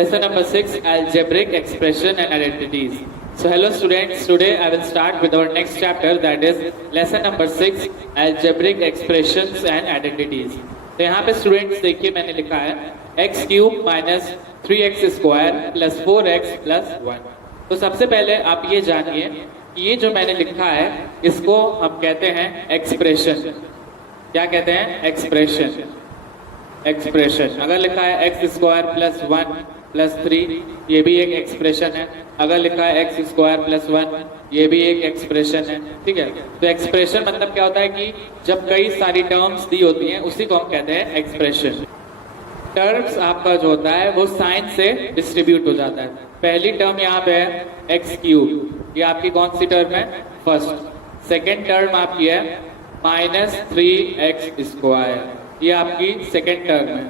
Lesson number 6, Algebraic Expression and Identities. So hello students, today I will start with our next chapter, that is lesson number 6, Algebraic Expressions and Identities. तो यहाँ पे students देखिए मैंने लिखा है x cube minus 3x square plus 4x plus 1। तो सबसे पहले आप ये जानिए कि ये जो मैंने लिखा है इसको हम कहते हैं एक्सप्रेशन। क्या कहते हैं? एक्सप्रेशन। एक्सप्रेशन अगर लिखा है एक्स स्क्वायर प्लस 1 प्लस 3 ये भी एक एक्सप्रेशन है। अगर लिखा है एक्स स्क्वायर प्लस 1 ये भी एक एक्सप्रेशन है। ठीक है, तो एक्सप्रेशन मतलब क्या होता है कि जब कई सारी टर्म्स दी होती हैं उसी को हम कहते हैं एक्सप्रेशन। टर्म्स आपका जो होता है वो साइन से डिस्ट्रीब्यूट हो जाता है। पहली टर्म यहाँ पे है एक्स क्यूब, ये आपकी कौन सी टर्म है? फर्स्ट। सेकेंड टर्म आपकी है माइनस 3x स्क्वायर, ये आपकी सेकेंड टर्म है।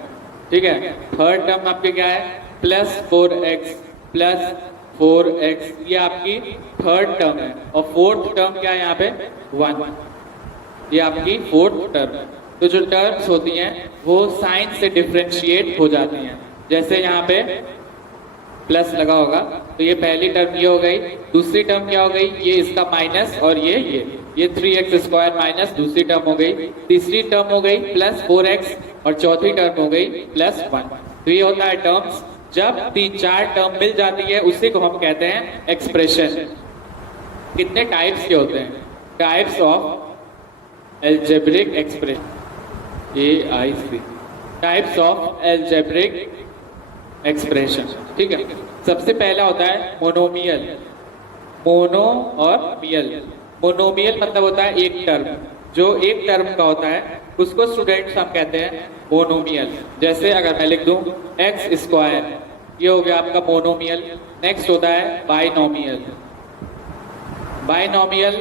ठीक है, थर्ड टर्म आपकी क्या है? प्लस 4x प्लस 4x, ये आपकी थर्ड टर्म है। और फोर्थ टर्म क्या है यहाँ पे? 1, ये आपकी फोर्थ टर्म है। तो जो टर्म्स होती हैं वो साइन से डिफरेंशिएट हो जाती हैं। जैसे यहाँ पे प्लस लगा होगा तो ये पहली टर्म ये हो गई, दूसरी टर्म क्या हो गई? ये इसका माइनस और ये 3x स्क्वायर माइनस दूसरी टर्म हो गई, तीसरी टर्म हो गई प्लस 4x और चौथी टर्म हो गई प्लस 1। तो ये होता है टर्म्स। जब 3-4 टर्म मिल जाती है उसी को हम कहते हैं एक्सप्रेशन। कितने टाइप्स के होते हैं? Types of algebraic expression, AIC, types of algebraic expression. ठीक है, सबसे पहला होता है मोनोमियल। मोनो और मियल। मोनोमियल मतलब होता है एक टर्म, जो एक टर्म का होता है उसको स्टूडेंट्स हम कहते हैं मोनोमियल। जैसे अगर मैं लिख दूं एक्स स्क्वायर, ये हो गया आपका मोनोमियल। नेक्स्ट होता है बाइनोमियल। बाइनोमियल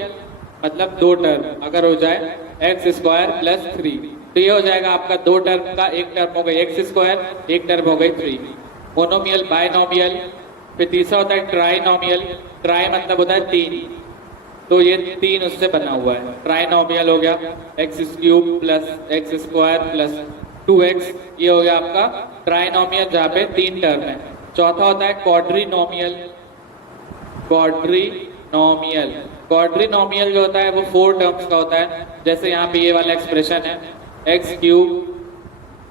मतलब दो टर्म अगर हो जाए एक्स स्क्वायर प्लस 3 तो ये हो जाएगा आपका दो टर्म का, एक टर्म हो गई एक्स स्क्वायर, एक टर्म हो गई 3। Monomial, binomial. फिर तीसरा होता है ट्राइनोमियल। ट्राई मतलब होता है 3, तो ये 3 उससे बना हुआ है। ट्राइनोमियल हो गया x cube plus x square plus 2x, ये हो गया आपका ट्राइनोमियल जहाँ पे 3 टर्म है। चौथा होता है क्वाड्रीनोमियल। क्वाड्रीनोमियल, क्वाड्रीनोमियल जो होता है वो 4 टर्म्स का होता है। जैसे यहाँ पे ये वाला एक्सप्रेशन है x cube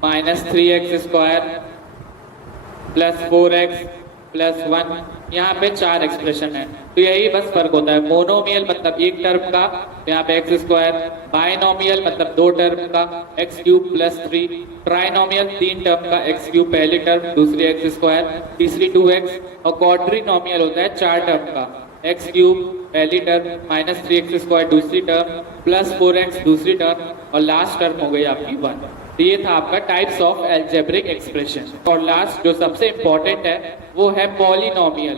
minus 3x square plus 4x plus 1, यहाँ पे 4 एक्सप्रेशन है। तो यही बस फर्क होता है। मोनोमियल मतलब एक टर्म का, यहाँ पे एक्स स्क्वायर। बाइनोमियल मतलब दो टर्म का, x cube plus 3। Trinomial 3 term का, एक्स क्यूब पहली टर्म, दूसरी एक्स स्क्वायर, तीसरी 2x। और क्वाड्रीनोमियल होता है 4 टर्म का, एक्स क्यूब पहली टर्म माइनस 3x स्क्वायर दूसरी टर्म प्लस 4x दूसरी टर्म और लास्ट टर्म हो गई आपकी 1। तो ये था आपका टाइप्स ऑफ एल्जेब्रिक एक्सप्रेशन। और लास्ट जो सबसे इंपॉर्टेंट है वो है पॉलिनोमियल।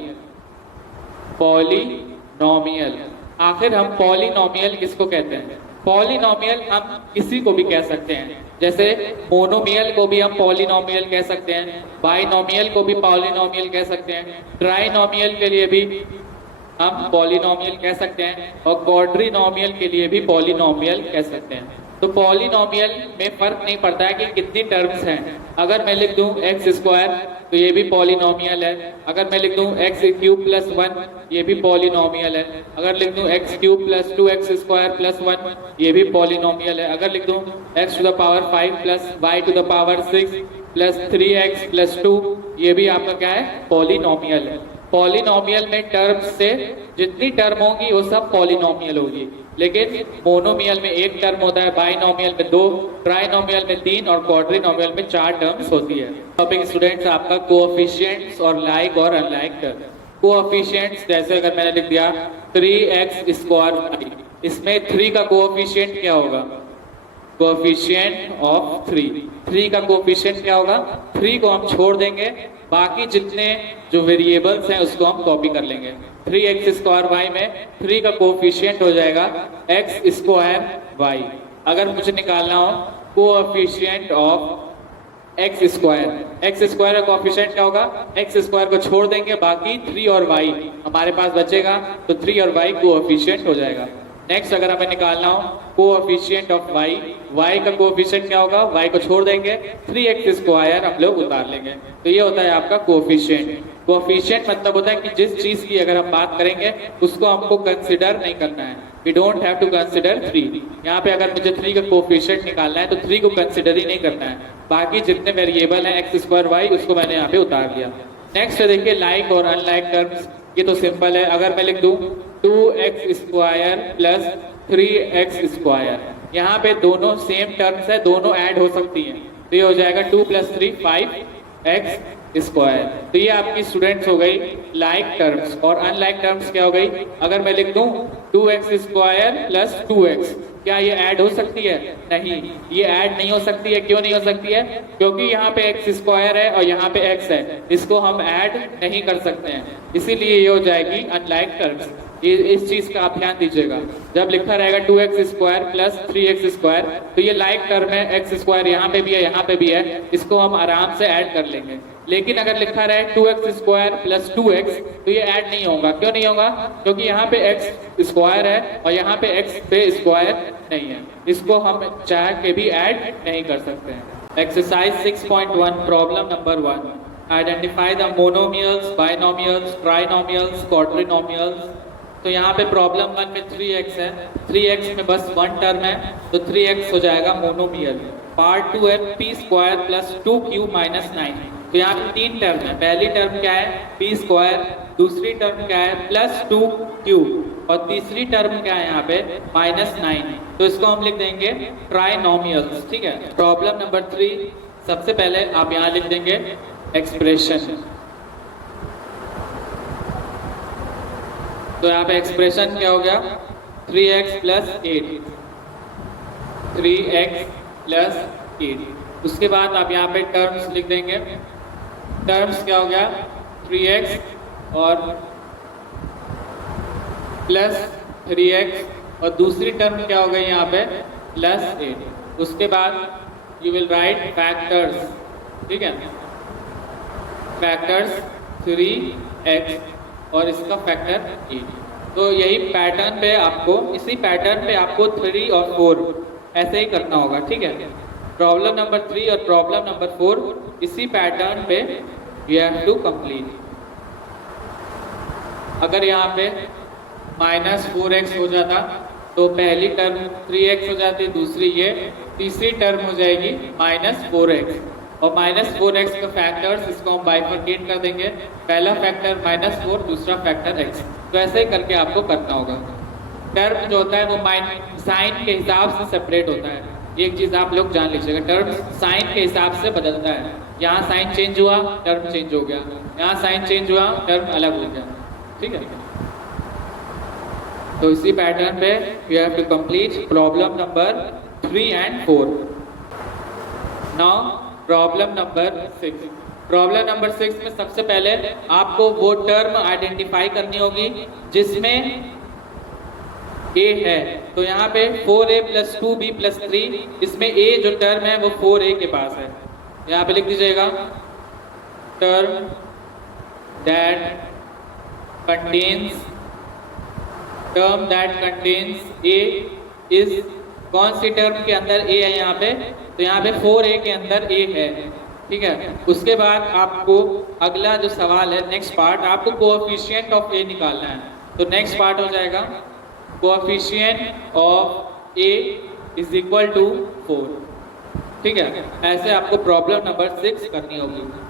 पॉलिनोमियल, आखिर हम पॉलिनोमियल किसको कहते हैं? पॉलिनोमियल हम किसी को भी कह सकते हैं। जैसे मोनोमियल को भी हम पॉलिनोमियल कह सकते हैं, बाइनोमियल को भी पॉलिनोमियल कह सकते हैं, ट्राइनोमियल के लिए भी हम पॉलिनोमियल कह सकते हैं और क्वाड्रीनोमियल के लिए भी पॉलिनोमियल कह सकते हैं। तो पॉलिनोमियल में फर्क नहीं पड़ता है कि कितनी टर्म्स हैं। अगर मैं लिख दूं एक्स स्क्वायर तो ये भी पॉलिनोमियल है। अगर मैं लिख दूं एक्स क्यूब प्लस 1 ये भी पॉलिनोमियल है। अगर लिख दूं x cube plus 2x square plus 1 ये भी पॉलिनोमियल है। अगर लिख दूं x to the power 5 plus y to the power 6 plus 3x plus 2 ये भी आपका क्या है? पॉलिनोमियल है। पॉलिनोमियल में टर्म्स से जितनी टर्म होगी वो सब पॉलिनोमियल होगी, लेकिन मोनोमियल में एक टर्म होता है, बाइनोमियल में 2, ट्राइनोमियल में 3 और क्वाड्रीनोमियल में 4 टर्म्स होती है। टॉपिक स्टूडेंट्स आपका कोएफिशिएंट्स और लाइक और अनलाइक टर्म। कोएफिशिएंट्स जैसे अगर मैंने लिख दिया 3x स्क्वायर, इसमें 3 का कोएफिशिएंट क्या होगा? कोएफिशिएंट ऑफ 3 का कोएफिशिएंट क्या होगा? 3 को हम छोड़ देंगे, बाकी जितने जो वेरिएबल्स हैं उसको हम कॉपी कर लेंगे। 3x स्क्वायर y में 3 का कोएफिशिएंट हो जाएगा x स्क्वायर y। अगर मुझे निकालना हो कोएफिशिएंट ऑफ x स्क्वायर का कोएफिशिएंट क्या होगा? x स्क्वायर को छोड़ देंगे, बाकी 3 और y हमारे पास बचेगा, तो 3 और y कोएफिशिएंट हो जाएगा। नेक्स्ट अगर हमें निकालना हो कोएफिशिएंट ऑफ y, y का कोएफिशिएंट क्या होगा, y को छोड़ देंगे 3x स्क्वायर हम लोग उतार लेंगे, तो ये होता है आपका कोएफिशिएंट। कोएफिशिएंट मतलब होता है कि जिस चीज की अगर हम बात करेंगे उसको हमको कंसिडर नहीं करना है, we don't have to consider 3। यहाँ पे अगर मुझे 3 का कोएफिशिएंट निकालना है तो 3 को कंसिडर ही नहीं करना है, बाकी जितने वेरिएबल हैं x स्क्वायर y उसको मैंने यहाँ पे उतार लिया। नेक्स्ट देखिए लाइक और अनलाइक टर्म्स, ये तो सिंपल है। अगर मैं लिख दूं 2x square plus 3x square, यहाँ पे दोनों सेम टर्म्स है, दोनों ऐड हो सकती हैं, तो ये हो जाएगा 2 + 3 5x स्क्वायर। तो ये आपकी स्टूडेंट्स हो गई लाइक टर्म्स। और अनलाइक टर्म्स क्या हो गई, अगर मैं लिख दूं 2x स्क्वायर प्लस 2x, क्या ये ऐड हो सकती है? नहीं, ये ऐड नहीं हो सकती है। क्यों नहीं हो सकती है? क्योंकि यहाँ पे x स्क्वायर है और यहाँ पे x है, इसको हम ऐड नहीं कर सकते हैं, इसीलिए ये हो जाएगी अनलाइक टर्म्स। इस चीज का आप ध्यान दीजिएगा, जब लिखा रहेगा 2x square plus 3x square तो ये लाइक टर्म है, x स्क्वायर यहाँ पे भी है यहाँ पे भी है, इसको हम आराम से ऐड कर लेंगे। लेकिन अगर लिखा रहे 2x स्क्वायर प्लस 2x तो ये ऐड नहीं होगा। क्यों नहीं होगा? क्योंकि यहाँ पे x स्क्वायर है और यहाँ पे x पे स्क्वायर नहीं है, इसको हम चाह के भी ऐड नहीं कर सकते हैं। Exercise 6.1 problem number 1, identify the monomials, binomials, trinomials, quadrinomials. तो यहाँ पे प्रॉब्लम 1 में 3x है, 3x में बस 1 टर्म है तो 3x हो जाएगा मोनोमियल। पार्ट 2 है p square plus 2q minus 9, तो यहाँ पे 3 टर्म है। पहली टर्म क्या है p स्क्वायर, दूसरी टर्म क्या है प्लस 2q और तीसरी टर्म क्या है यहाँ पे माइनस 9, तो इसको हम लिख देंगे ट्राइनोमियल्स। ठीक है। प्रॉब्लम नंबर 3, सबसे पहले आप यहाँ लिख देंगे एक्सप्रेशन। तो यहाँ पे एक्सप्रेशन क्या हो गया 3x प्लस 8, 3x प्लस 8। उसके बाद आप यहाँ पे टर्म्स लिख देंगे। टर्म्स क्या हो गया 3x और प्लस 3x और दूसरी टर्म क्या हो गई यहाँ पे प्लस 8। उसके बाद यू विल राइट फैक्टर्स। ठीक है, फैक्टर्स 3x और इसका फैक्टर 8। तो यही पैटर्न पे आपको, इसी पैटर्न पे आपको 3 और 4 ऐसे ही करना होगा। ठीक है, प्रॉब्लम नंबर 3 और प्रॉब्लम नंबर 4 इसी पैटर्न पे यू हैव टू कंप्लीट। अगर यहाँ पे -4x हो जाता तो पहली टर्म 3x हो जाती, दूसरी ये, तीसरी टर्म हो जाएगी -4x और -4x का फैक्टर्स इसको हम बाइफरकेट कर देंगे, पहला फैक्टर -4, दूसरा फैक्टर x। तो ऐसे ही करके आपको करना होगा। टर्म जो होता है वो साइन के हिसाब से सेपरेट होता है, एक चीज़ आप लोग जान लीजिएगा, टर्म साइन के हिसाब से बदलता है। यहाँ साइन चेंज हुआ टर्म चेंज हो गया, यहाँ साइन चेंज हुआ टर्म अलग हो गया। ठीक है, तो इसी पैटर्न पे you have to complete problem number 3 and 4। Now problem number 6। Problem number 6 में सबसे पहले आपको वो टर्म आइडेंटिफाई करनी होगी जिसमें a है। तो यहाँ पे 4a प्लस 2b प्लस 3, इसमें a जो टर्म है वो 4a के पास है। यहाँ पे लिख दीजिएगा term that contains, term that contains a is, कौन सी टर्म के अंदर a है यहाँ पे, तो यहाँ पे 4a के अंदर a है। ठीक है, उसके बाद आपको अगला जो सवाल है नेक्स्ट पार्ट, आपको कोएफिशिएंट ऑफ a निकालना है। तो नेक्स्ट पार्ट हो जाएगा coefficient of a is equal to 4। ठीक है, ऐसे आपको प्रॉब्लम नंबर 6 करनी होगी।